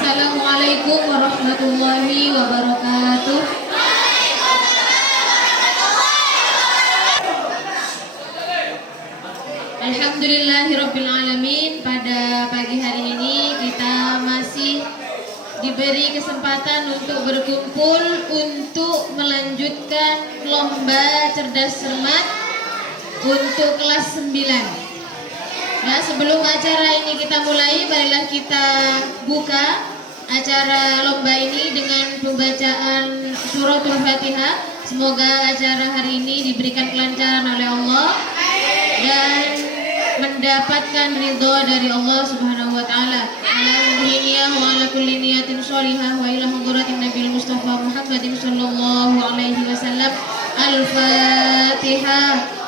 Assalamualaikum warahmatullahi wabarakatuh. Alhamdulillahirrabbilalamin. Pada pagi hari ini kita masih diberi kesempatan untuk berkumpul untuk melanjutkan lomba cerdas cermat untuk kelas 9. Nah, sebelum acara ini kita mulai, marilah kita buka acara lomba ini dengan pembacaan suratul Fatihah. Semoga acara hari ini diberikan kelancaran oleh Allah dan mendapatkan ridho dari Allah Subhanahu wa taala. Alhamdulillah wa ala kulli niyatin shalihah wa ila hadratin Nabil Mustafa Muhammadin sallallahu alaihi wasallam. Al-Fatihah.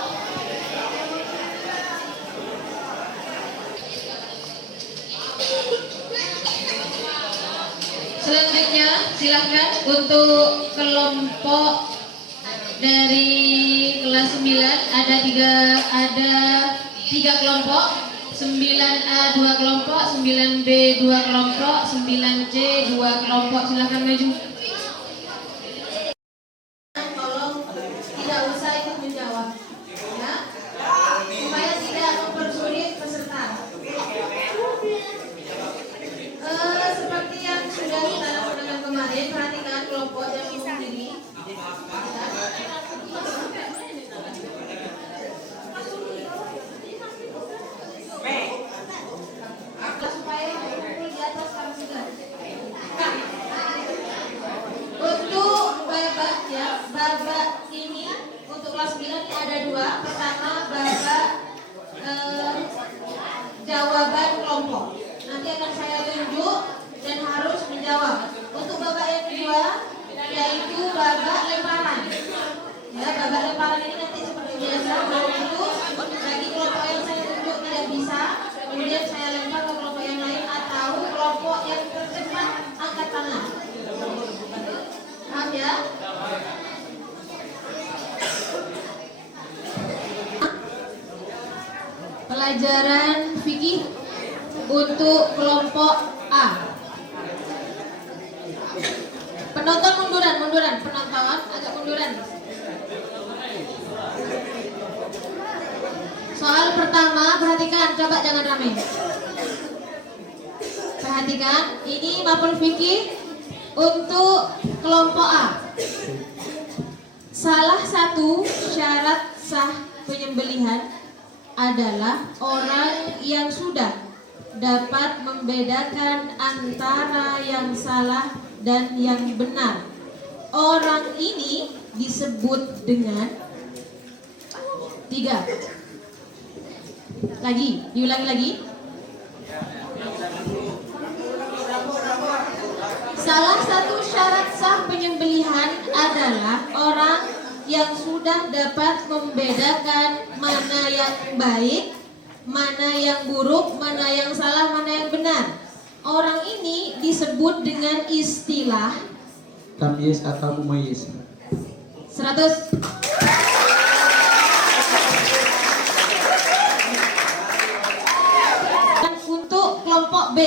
Selanjutnya silahkan untuk kelompok dari kelas 9 ada tiga kelompok, 9A 2 kelompok, 9B 2 kelompok, 9C 2 kelompok. Silahkan maju. Tolong tidak usah ikut menjawab, ya, supaya tidak mempersulit peserta. Seperti yang sudah kita lakukan kemarin, perhatikan kelompok yang sendiri. Supaya kumpul di atas kamera. Untuk babak ya, babak ini untuk kelas 9 ini ada 2. Pertama babak jawaban kelompok. Nanti akan saya tunjuk dan harus menjawab. Untuk babak yang kedua yaitu babak lemparan. Ya, babak lemparan ini nanti seperti biasa, itu bagi kelompok yang saya tunjuk tidak bisa, kemudian saya lempar ke kelompok yang lain atau kelompok yang tercepat angkat tangan. Paham ya? Pelajaran fikih untuk kelompok A. Penonton munduran, penonton agak munduran. Soal pertama, perhatikan, coba jangan ramai. Perhatikan, ini mapel fikih untuk kelompok A. Salah satu syarat sah penyembelihan adalah orang yang sudah dapat membedakan antara yang salah dan yang benar. Orang ini disebut dengan 3. Diulangi lagi. Salah satu syarat sah penyembelihan adalah orang yang sudah dapat membedakan mana yang baik, mana yang buruk, mana yang salah, mana yang benar. Orang ini disebut dengan istilah tamyiz atau mumayyiz. 100. Untuk kelompok B.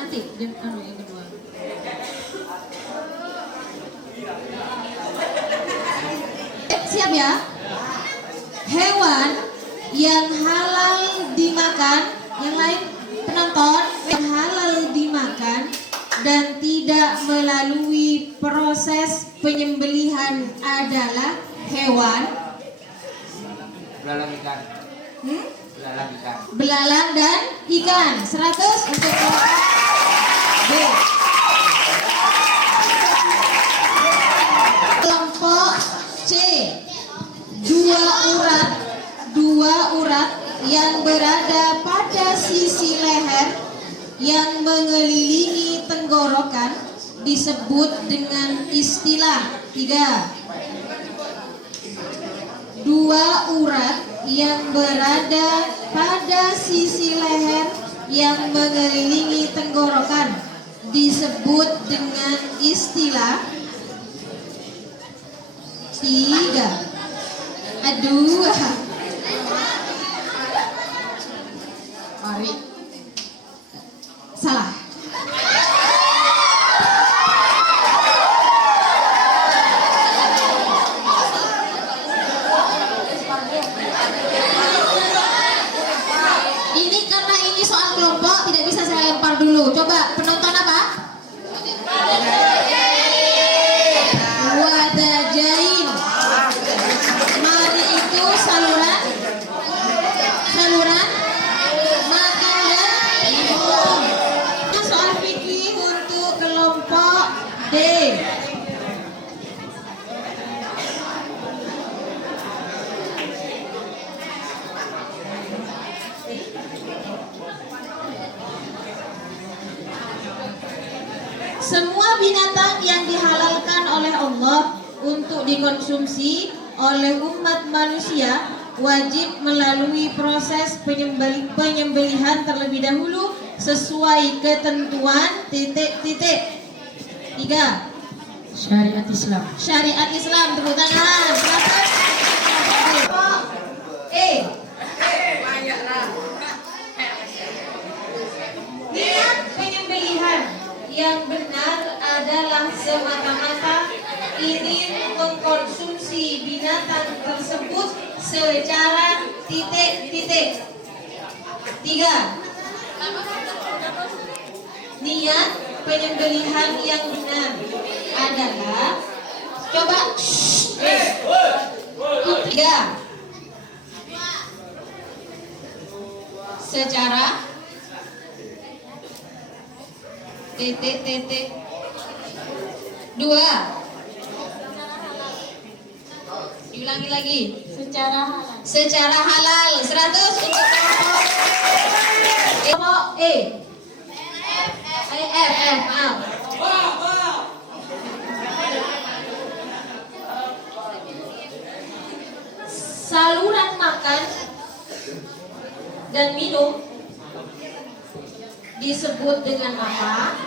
Nanti yang kedua. Siap ya? Hewan yang halal dimakan, yang lain penonton, yang halal dimakan dan tidak melalui proses penyembelihan adalah hewan Belalang ikan. Belalang dan ikan. 100 untuk kelompok B. Kelompok C. Dua urat yang berada pada sisi leher yang mengelilingi tenggorokan disebut dengan istilah 3. Dua urat yang berada pada sisi leher yang mengelilingi tenggorokan disebut dengan istilah 3. 2. D. Semua binatang yang dihalalkan oleh Allah untuk dikonsumsi oleh umat manusia wajib melalui proses penyembelihan terlebih dahulu sesuai ketentuan titik. 3. Syariat Islam. Syariat Islam, tepuk tangan. E. Niat penyembelihan yang benar adalah semata-mata ingin mengkonsumsi binatang tersebut secara titik. 3. Niat penyembelihan yang benar adalah tiga secara titik. 2. Diulangi lagi. Secara halal. 100 untuk kelompok E. F. Saluran makan dan minum disebut dengan apa?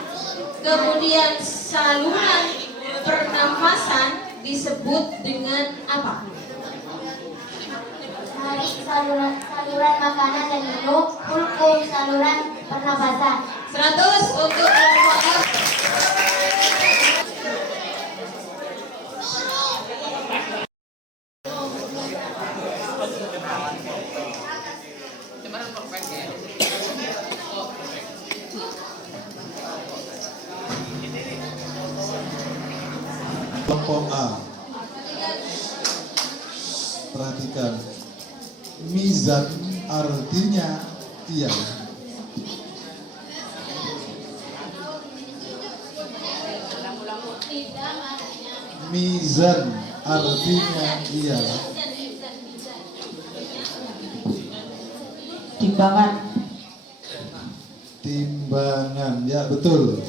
Kemudian saluran pernafasan disebut dengan apa? Saluran makanan dan minum, hulkum saluran pernapasan. 100 untuk kelompok F. Kelompok A, perhatikan, mizan artinya ialah timbangan, ya betul.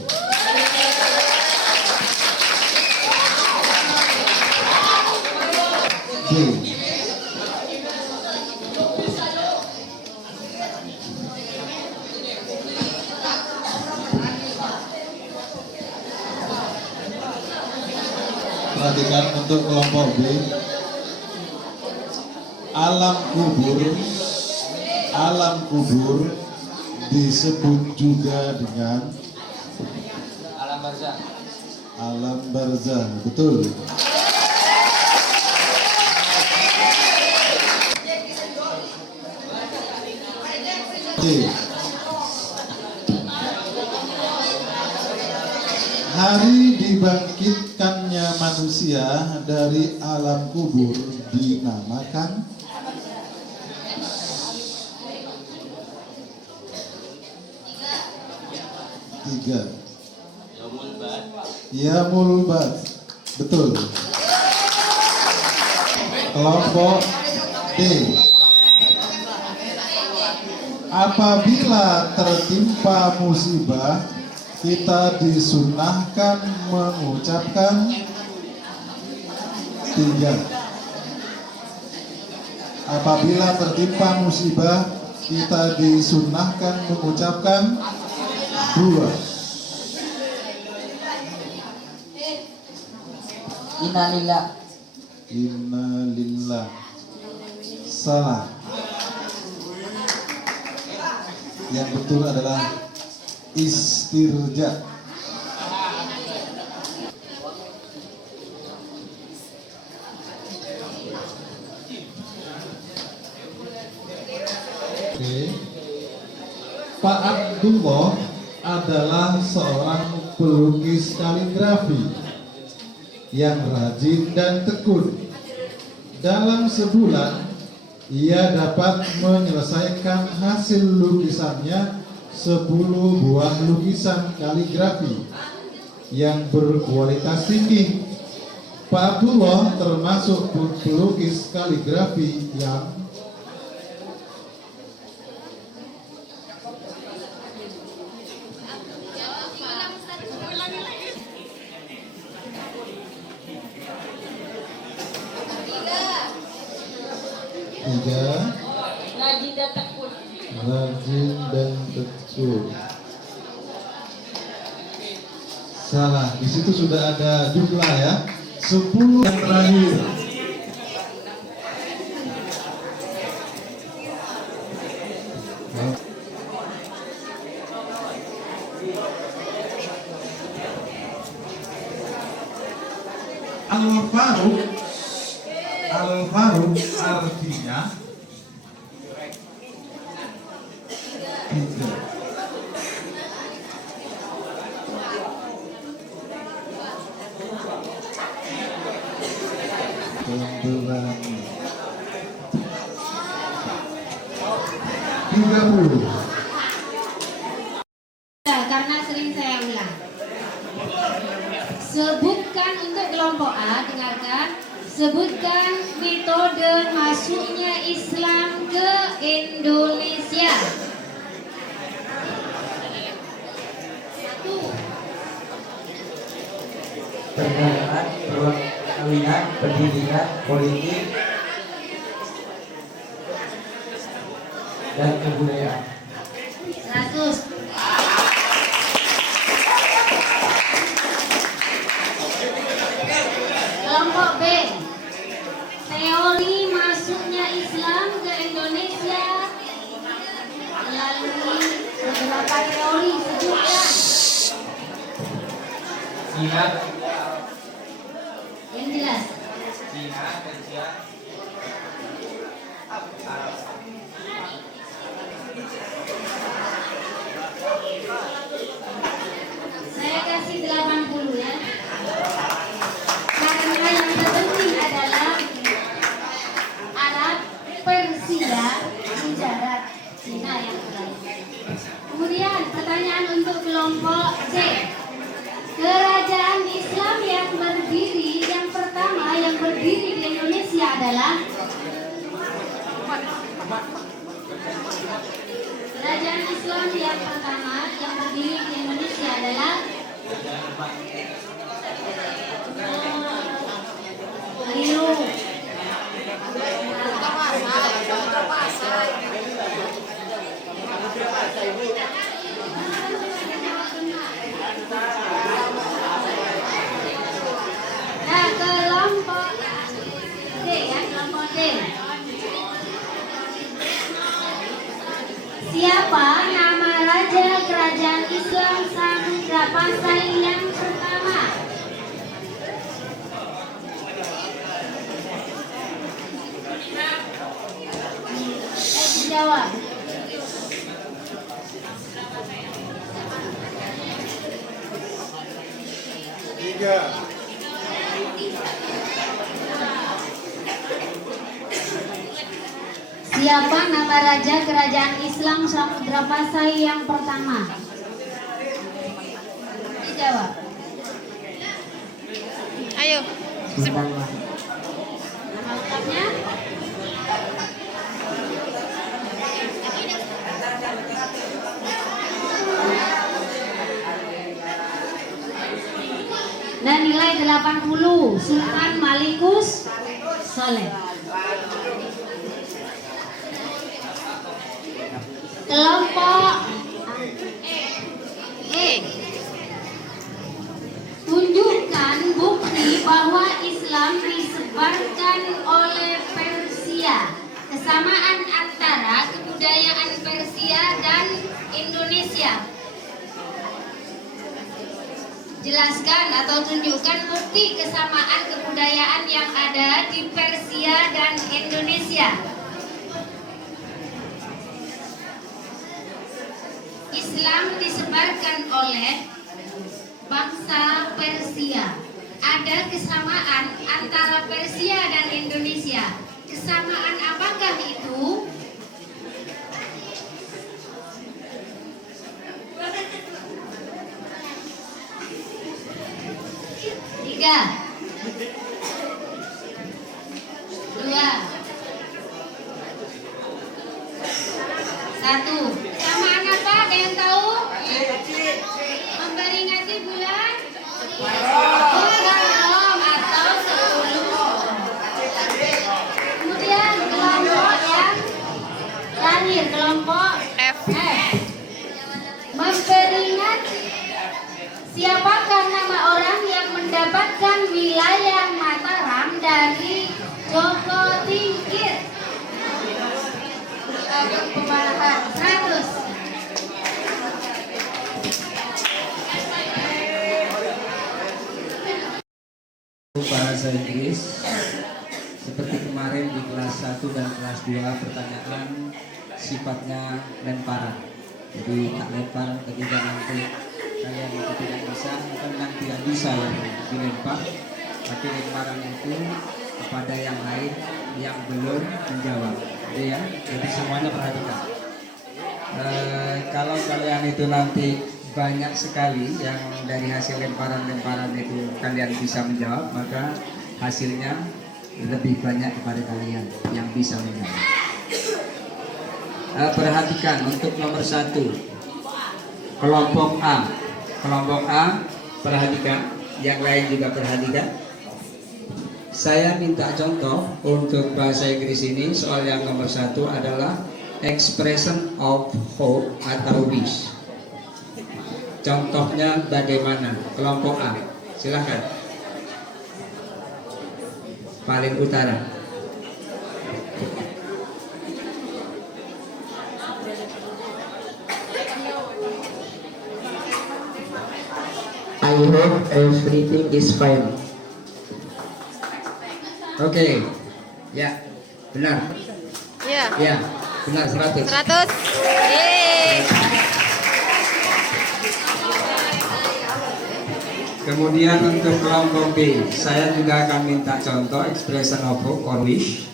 D. Perhatikan untuk kelompok B, alam kubur disebut juga dengan alam barzah, betul. Hari dibangkitkannya manusia dari alam kubur dinamakan tiga. Yaumul Ba'ts, betul. Kelompok D, apabila tertimpa musibah, kita disunahkan mengucapkan tiga. Apabila tertimpa musibah, kita disunahkan mengucapkan dua. Innalillah. Salah. Yang betul adalah istirja. Oke. Pak Abdullah adalah seorang pelukis kaligrafi yang rajin dan tekun. Dalam sebulan ia dapat menyelesaikan hasil lukisannya 10 buah lukisan kaligrafi yang berkualitas tinggi. Pak Abdullah termasuk pelukis kaligrafi yang rajin dan tekun. Salah, di situ sudah ada jumlah ya. 10 yang terakhir. Al-Faruq artinya tiga. Pemberani 30. Karena sering saya ulang. Sebutkan untuk kelompok A, dengarkan. Sebutkan metode masuknya Islam ke Indonesia. 1. Perdagangan, perkawinan, pendidikan, politik, dan kebudayaan. 100. Kelompok B. Teori masuknya Islam ke Indonesia melalui beberapa teori, sebutkan. Siap. Yang jelas. Cina, Persia, Arab. Saya kasih 80 ya. Karena yang terpenting adalah Arab, Persia, Gujarat, Cina yang terakhir. Kemudian pertanyaan untuk kelompok C. Kerajaan Islam yang berdiri, yang pertama yang berdiri di Indonesia adalah Kerajaan Islam yang pertama yang berdiri di Indonesia adalah Ayo. Nah, kelompok D ya, kelompok D. Siapa nama raja kerajaan Islam Samudra Pasai yang pertama? Jawab. Tiga. Siapa nama raja kerajaan Islam Samudra Pasai yang pertama? Dijawab. Ayo. Sultan Mahmud. Nama lengkapnya? Dan nilai 80, Sultan Malikus Saleh. Kelompok E. Tunjukkan bukti bahwa Islam disebarkan oleh Persia. Kesamaan antara kebudayaan Persia dan Indonesia. Jelaskan atau tunjukkan bukti kesamaan kebudayaan yang ada di Persia dan Indonesia. Islam disebarkan oleh bangsa Persia. Ada kesamaan antara Persia dan Indonesia. Kesamaan apakah itu? 3, 2, 1. Samaan apa? Ada yang tahu? Memperingati bulan? Belum atau 10. Kemudian kelompok yang terakhir, kelompok F. Memperingati siapakah nama orang yang mendapatkan wilayah Mataram dari Joko Tingkir? Untuk pemanahan 100. Bahasa Inggris seperti kemarin di kelas 1 dan kelas 2 pertanyaan sifatnya lemparan. Jadi tak lemparan ketika nanti kalian itu tidak bisa, bukan yang tidak bisa yang dilempar, tapi lemparan itu kepada yang lain yang belum menjawab. Jadi ya, jadi semuanya perhatikan. Kalau kalian itu nanti banyak sekali yang dari hasil lemparan-lemparan itu kalian bisa menjawab, maka hasilnya lebih banyak kepada kalian yang bisa menjawab. Perhatikan untuk nomor 1, kelompok A. Kelompok A, perhatikan. Yang lain juga perhatikan. Saya minta contoh untuk bahasa Inggris ini. Soal yang nomor 1 adalah expression of hope atau wish. Contohnya bagaimana? Kelompok A, silahkan. Paling utara. I hope everything is fine. Oke, ya, benar. Ya. Ya, benar 100. 100. Yeay. Kemudian untuk kelompok B, saya juga akan minta contoh expression of hope or wish.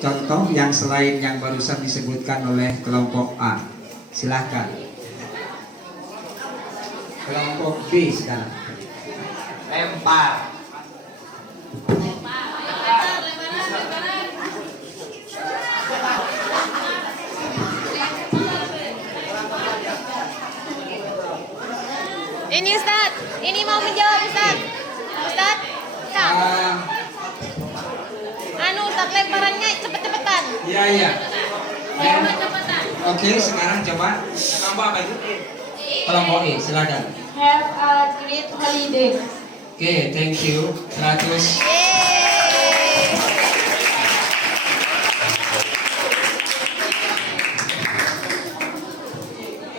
Contoh yang selain yang barusan disebutkan oleh kelompok A. Silahkan. Kelompok B sekarang. Lempar. Ini Ustaz, ini mau menjawab Ustaz. Ustaz, Kak. Ustaz lemparannya cepet-cepetan. Iya, iya. Oke, sekarang coba kelompok apa itu? Kelompok E, silakan. Have a great holiday. Oke, thank you. 100. Yeay.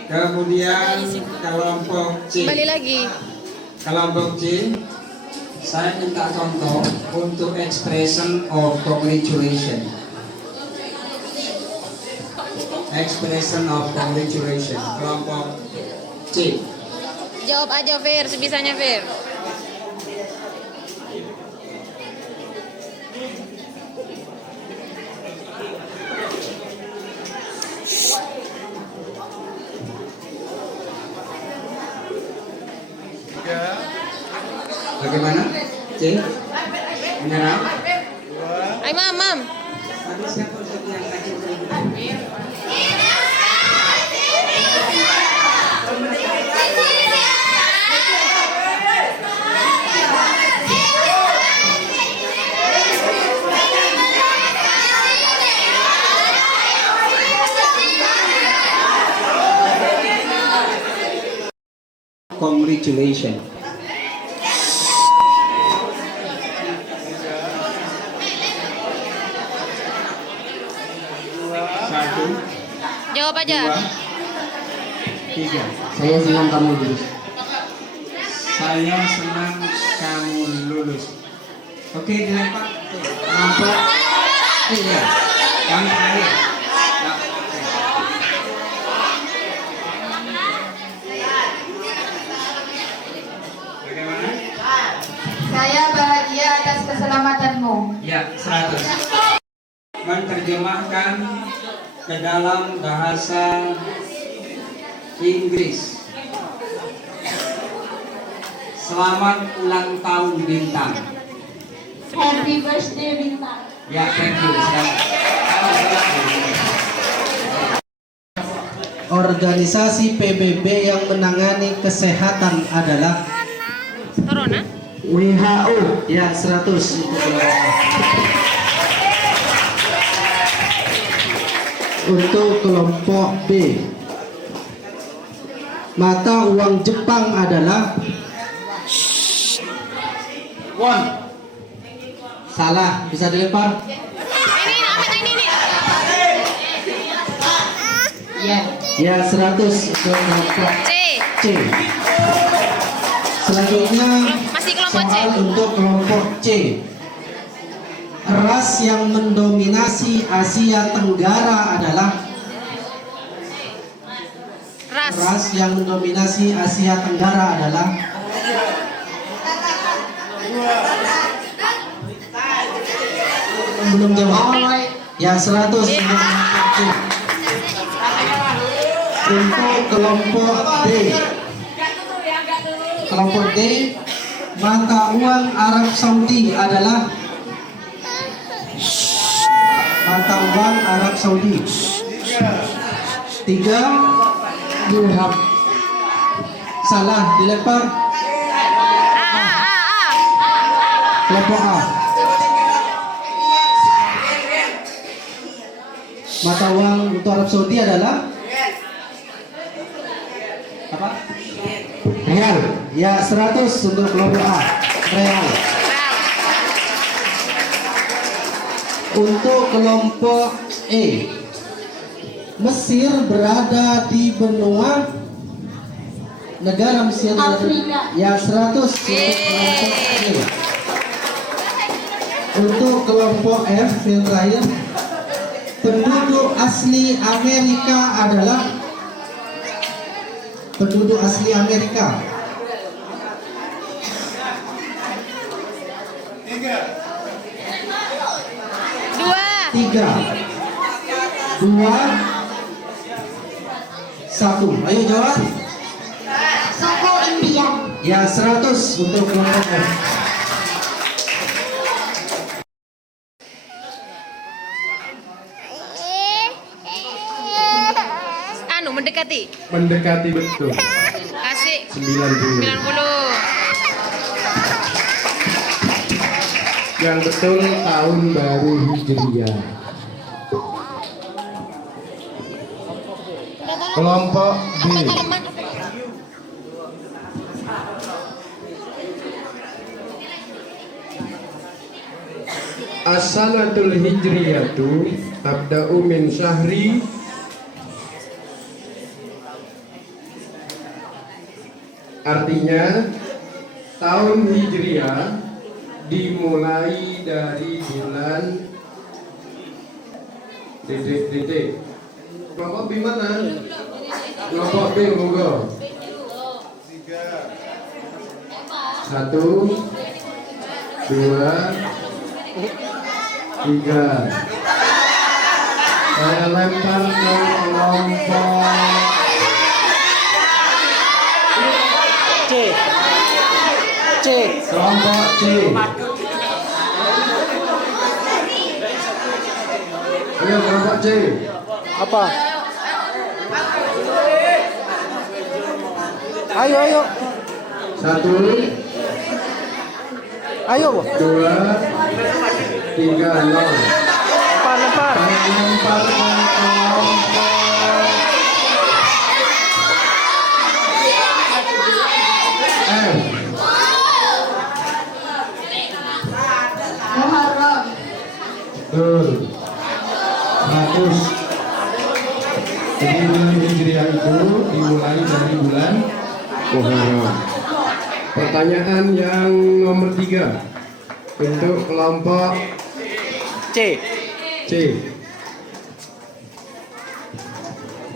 Kemudian kelompok C. Kembali lagi. Kelompok C, saya minta contoh untuk expression of congratulation. Expression of congratulation. Kelompok C. Jawab aja Fir, sebisanya Fir. Bagaimana? C. Menyerah. Ay, Mam. Tadi siapa Ustaz yang kasih congratulations. Satu, Jawab aja. 2, 3. Saya senang kamu lulus. Saya senang kamu lulus. Oke, dilempar. Kelompok. Iya. Yang terakhir. Nah, oke. Bagaimana? Saya bahagia atas keselamatanmu. Ya, 100. Menerjemahkan ke dalam bahasa Inggris. Selamat ulang tahun Bintang. Happy birthday Bintang. Ya, thank you. Organisasi PBB yang menangani kesehatan adalah Corona. WHO. Ya, 100. Untuk kelompok B, mata uang Jepang adalah won. Salah, bisa dilempar. Ya. Ya, 100 untuk kelompok C. Selanjutnya Masih kelompok C. soal untuk kelompok C. Ras yang mendominasi Asia Tenggara adalah ras yang mendominasi Asia Tenggara adalah belum jawab. Ya, 100 untuk kelompok C. Untuk kelompok D, mata uang Arab Saudi adalah mata uang Arab Saudi. 3 dirham. Salah, dilempar. Kelompok A, mata uang untuk Arab Saudi adalah apa? Real. Ya, 100 untuk kelompok A. Real. Untuk kelompok E, Mesir berada di benua negara Mesir Afrika. Ya, 100 untuk kelompok E. Untuk kelompok F yang terakhir, penduduk asli Amerika adalah penduduk asli Amerika. 3, 2, 1. Ayo jawab. Suku Indian. Ya, 100 untuk kelompok F. Mendekati betul. Kasih 90. 90. Yang betul tahun baru Hijriah. Kelompok B. As-sanatul hijriyatu tabda'u min syahri artinya tahun hijriah dimulai dari bulan titik. Kelompok B mana? Kelompok B monggo. 1, 2, 3. Saya lempar ke kelompok C. kelompok C. Ayo kelompok C. Apa? Ayo. 1, Ayo, 2, 3, 0. lempar. Saya lempar ke kelompok F. Muharram. Betul. 100. Jadi bulan Hijriah itu dimulai dari bulan Muharram. Pertanyaan yang nomor 3 untuk kelompok C.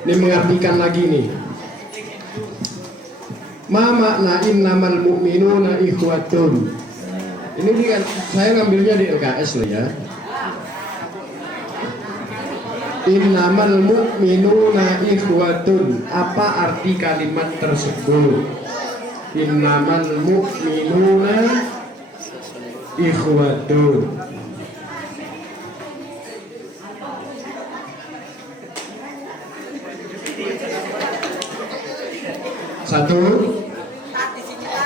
Ini mengartikan lagi nih. Ma makna innamal mu'minuna ikhwatun. Ini kan saya ngambilnya di LKS loh ya. Innamal mu'minuna ikhwatun. Apa arti kalimat tersebut? innamal mu'minuna ikhwatun. Satu,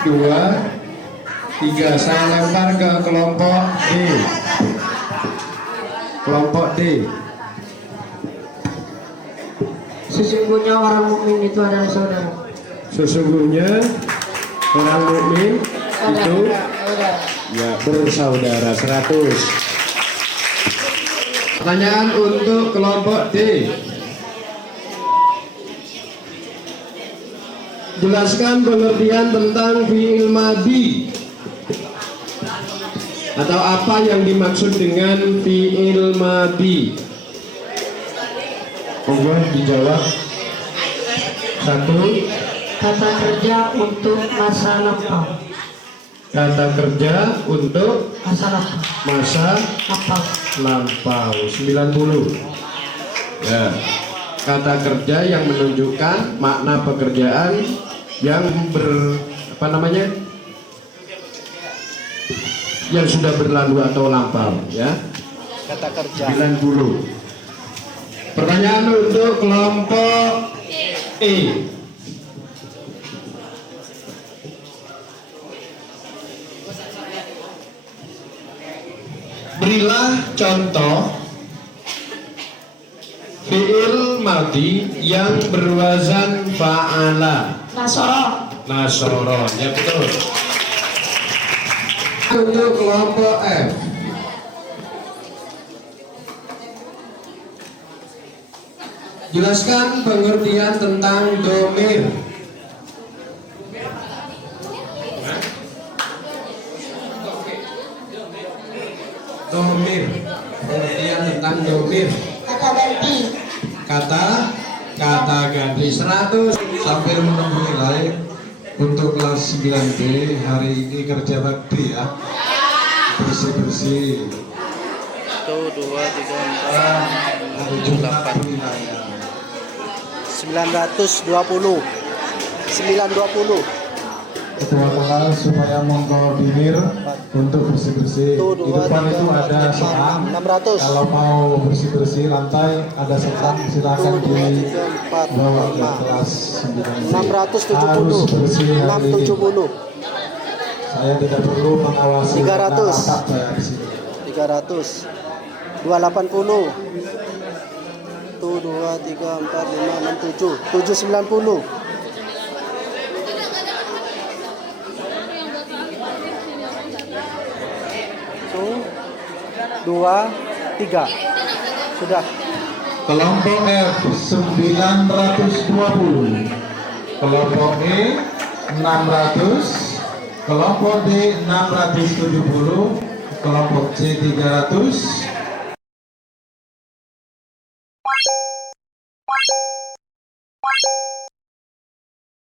dua, tiga. Saya lempar ke kelompok D. Kelompok D. Sesungguhnya orang mukmin itu adalah saudara. Sesungguhnya orang mukmin itu ya bersaudara. 100. Pertanyaan untuk kelompok D. Jelaskan pengertian tentang fi'il madhi atau apa yang dimaksud dengan fi'il madhi. Monggo dijawab. 1. Kata kerja untuk masa lampau. Kata kerja untuk Masa lampau. masa Lampau. lampau. 90. Ya. Kata kerja yang menunjukkan makna pekerjaan yang yang sudah berlalu atau lampau, ya. Kata kerja. 90. Pertanyaan untuk kelompok E. Berilah contoh fi'il madhi yang berwazan fa'ala. Nasoro, ya betul. Untuk kelompok F. Jelaskan pengertian tentang domir. Domir. Pengertian tentang domir. Kata ganti. Kata ganti. 100. Sambil menunggu nilai untuk kelas 9B hari ini kerja bakti ya, bersih-bersih. 1, 2, 3, 4, Hari 5, 6, Jumat 7, 8. penilaian. 920. 920. Ketua kelas supaya mengkoordinir untuk bersih-bersih. Tuh, Di dua, depan tiga, itu empat, ada lima, selang. 600. Kalau mau bersih-bersih lantai ada selang, silakan 1, 2, 3, 4, dibawa ke 5. kelas 9B. 670. Harus bersih hari ini. 670. Saya tidak perlu mengawasi 300. karena atap saya di sini. 300. 280. 1, 2, 3, 4, 5, 6, 7. 790. 2, 3. Sudah. Kelompok F 920, kelompok E 600, kelompok D 670, kelompok C 300,